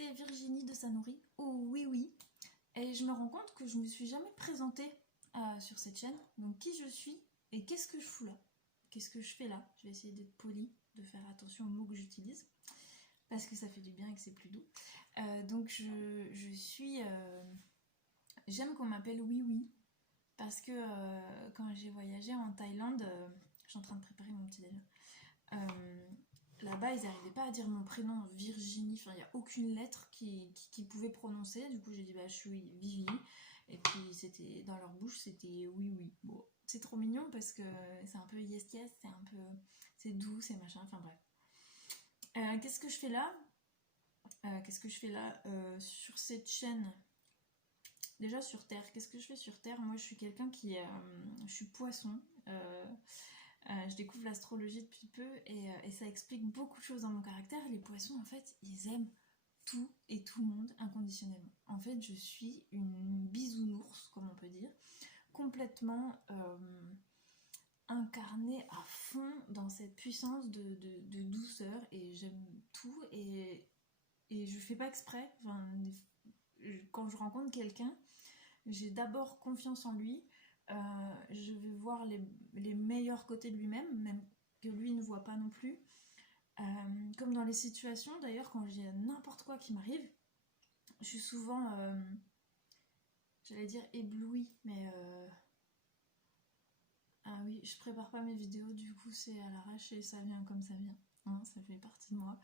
c'est Virginie de Sanouri. Oh oui oui. Et je me rends compte que je me suis jamais présentée sur cette chaîne. Donc qui je suis et qu'est-ce que je fous là? Qu'est-ce que je fais là? Je vais essayer d'être polie, de faire attention aux mots que j'utilise. Parce que ça fait du bien et que c'est plus doux. Donc je suis... J'aime qu'on m'appelle Oui Oui. Parce que quand j'ai voyagé en Thaïlande, je suis en train de préparer mon petit déjeuner. Là-bas, ils n'arrivaient pas à dire mon prénom Virginie. Enfin, il n'y a aucune lettre qui pouvait prononcer. Du coup, j'ai dit, bah, je suis Vivi. Et puis, c'était dans leur bouche, c'était oui, oui. Bon, c'est trop mignon parce que c'est un peu yes, yes. C'est un peu... C'est doux, c'est machin. Enfin, bref. Qu'est-ce que je fais là sur cette chaîne? Déjà sur Terre, qu'est-ce que je fais sur Terre? Moi je suis quelqu'un qui... je suis poisson. Je découvre l'astrologie depuis peu et ça explique beaucoup de choses dans mon caractère. Les poissons en fait, ils aiment tout et tout le monde inconditionnellement. En fait, je suis une bisounours, comme on peut dire, complètement incarnée à fond dans cette puissance de douceur et j'aime tout et je fais pas exprès. Enfin, quand je rencontre quelqu'un, j'ai d'abord confiance en lui, je vais voir les meilleurs côtés de lui-même, même que lui ne voit pas non plus. Comme dans les situations, d'ailleurs, quand j'ai n'importe quoi qui m'arrive, je suis souvent, j'allais dire éblouie, mais... Ah oui, je prépare pas mes vidéos, du coup c'est à l'arrache et ça vient comme ça vient. Hein, ça fait partie de moi.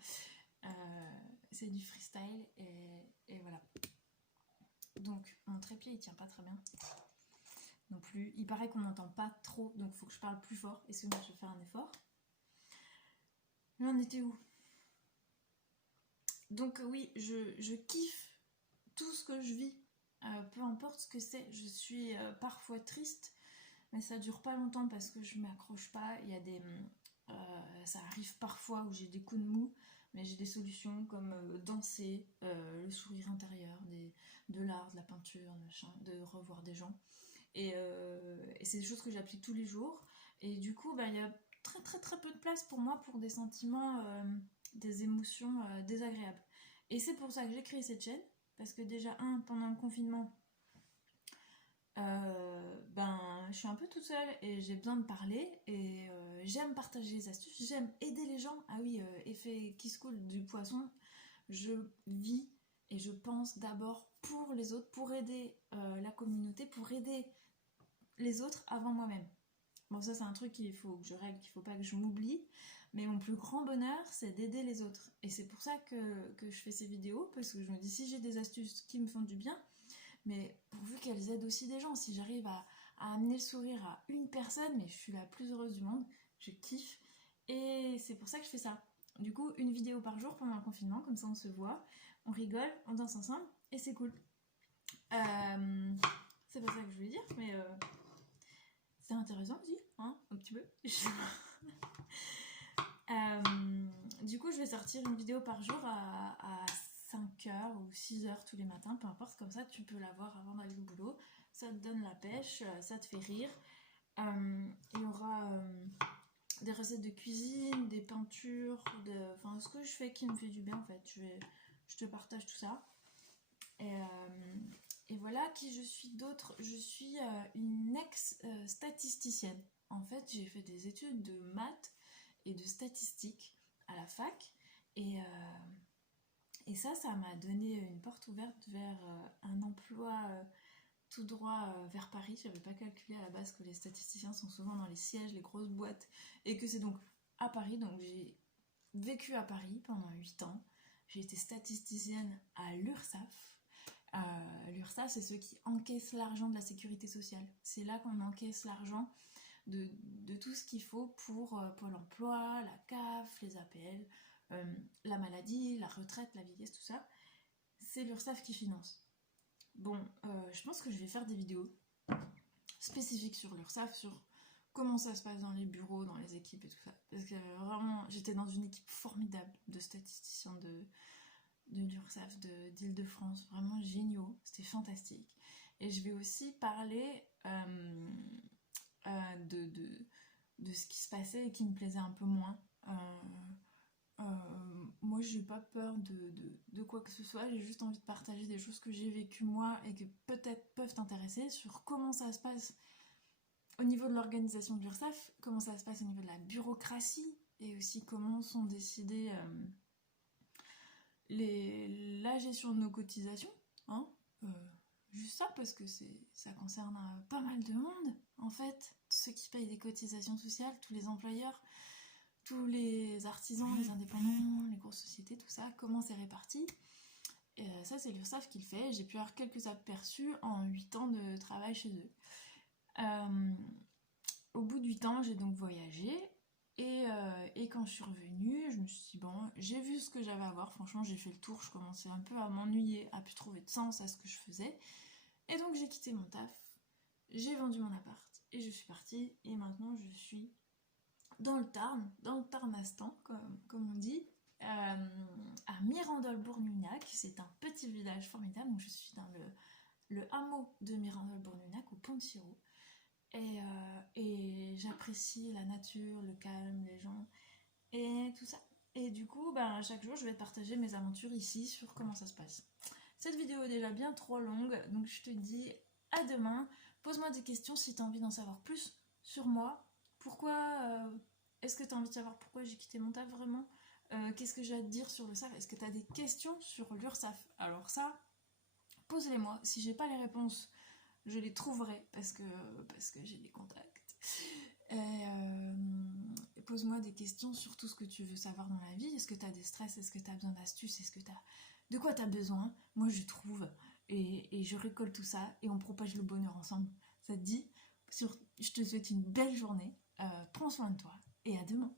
C'est du freestyle et voilà. Donc mon trépied il tient pas très bien non plus. Il paraît qu'on n'entend pas trop, donc il faut que je parle plus fort. Est-ce que moi je vais faire un effort? Là on était où? Donc oui, je kiffe tout ce que je vis, peu importe ce que c'est. Je suis parfois triste, mais ça dure pas longtemps parce que je m'accroche pas. Il y a des... ça arrive parfois où j'ai des coups de mou, mais j'ai des solutions comme danser, le sourire intérieur, de l'art, de la peinture, machin, de revoir des gens. Et c'est des choses que j'applique tous les jours. Et du coup, bah, y a très très très peu de place pour moi pour des sentiments, des émotions désagréables. Et c'est pour ça que j'ai créé cette chaîne. Parce que déjà, pendant le confinement, je suis un peu toute seule et j'ai besoin de parler. Et j'aime partager les astuces, j'aime aider les gens. Ah oui, effet qui se coule du poisson. Je vis et je pense d'abord pour les autres, pour aider la communauté, pour aider les autres avant moi-même. Bon, ça c'est un truc qu'il faut que je règle, qu'il faut pas que je m'oublie, mais mon plus grand bonheur c'est d'aider les autres. Et c'est pour ça que je fais ces vidéos, parce que je me dis si j'ai des astuces qui me font du bien, mais pourvu qu'elles aident aussi des gens, si j'arrive à amener le sourire à une personne, mais je suis la plus heureuse du monde, je kiffe, et c'est pour ça que je fais ça. Du coup, une vidéo par jour pendant le confinement, comme ça on se voit, on rigole, on danse ensemble, et c'est cool. C'est pas ça que je voulais dire, mais... c'est intéressant aussi, hein, un petit peu. Du coup, je vais sortir une vidéo par jour à 5h ou 6h tous les matins, peu importe, comme ça tu peux la voir avant d'aller au boulot. Ça te donne la pêche, ça te fait rire. Il y aura des recettes de cuisine, des peintures, enfin ce que je fais qui me fait du bien en fait. Je te partage tout ça. Et voilà, qui je suis d'autre. Je suis une ex-statisticienne. En fait, j'ai fait des études de maths et de statistiques à la fac. Et ça m'a donné une porte ouverte vers un emploi tout droit vers Paris. J'avais pas calculé à la base que les statisticiens sont souvent dans les sièges, les grosses boîtes, et que c'est donc à Paris. Donc j'ai vécu à Paris pendant 8 ans. J'ai été statisticienne à l'URSSAF. L'URSSAF, c'est ceux qui encaissent l'argent de la sécurité sociale. C'est là qu'on encaisse l'argent de tout ce qu'il faut pour Pôle emploi, la CAF, les APL, la maladie, la retraite, la vieillesse, tout ça. C'est l'URSSAF qui finance. Bon, je pense que je vais faire des vidéos spécifiques sur l'URSSAF, sur comment ça se passe dans les bureaux, dans les équipes et tout ça. Parce que vraiment, j'étais dans une équipe formidable de statisticiens de l'URSSAF d'Île-de-France, vraiment géniaux, c'était fantastique. Et je vais aussi parler de ce qui se passait et qui me plaisait un peu moins. Moi, j'ai pas peur de quoi que ce soit, j'ai juste envie de partager des choses que j'ai vécues moi et que peut-être peuvent t'intéresser sur comment ça se passe au niveau de l'organisation de l'URSSAF, comment ça se passe au niveau de la bureaucratie et aussi comment sont décidées la gestion de nos cotisations. Hein. Euh, Juste ça parce que ça concerne pas mal de monde en fait. Ceux qui payent des cotisations sociales, tous les employeurs, tous les artisans, les indépendants, les grosses sociétés, tout ça, comment c'est réparti. Et ça, c'est l'URSSAF qui le fait. J'ai pu avoir quelques aperçus en 8 ans de travail chez eux. Au bout de 8 ans, j'ai donc voyagé. Et quand je suis revenue, je me suis dit, bon, j'ai vu ce que j'avais à voir. Franchement, j'ai fait le tour. Je commençais un peu à m'ennuyer, à plus trouver de sens à ce que je faisais. Et donc, j'ai quitté mon taf. J'ai vendu mon appart. Et je suis partie. Et maintenant, je suis dans le Tarn-Astan, comme on dit, à Mirandol-Bourgugnac. C'est un petit village formidable. Donc je suis dans le hameau de Mirandol-Bourgugnac, au Pont de Sirou. Et j'apprécie la nature, le calme, les gens, et tout ça. Et du coup, chaque jour, je vais te partager mes aventures ici sur comment ça se passe. Cette vidéo est déjà bien trop longue, donc je te dis à demain. Pose-moi des questions si tu as envie d'en savoir plus sur moi. Pourquoi est-ce que tu as envie de savoir pourquoi j'ai quitté mon taf vraiment? Qu'est-ce que j'ai à te dire sur l'URSSAF? Est-ce que tu as des questions sur l'URSSAF? Alors ça, pose-les-moi. Si j'ai pas les réponses, je les trouverai parce que j'ai des contacts. Pose-moi des questions sur tout ce que tu veux savoir dans la vie. Est-ce que tu as des stress? Est-ce que tu as besoin d'astuces? De quoi tu as besoin? Moi, je trouve et je récolte tout ça et on propage le bonheur ensemble. Ça te dit? Je te souhaite une belle journée. Prends soin de toi et à demain.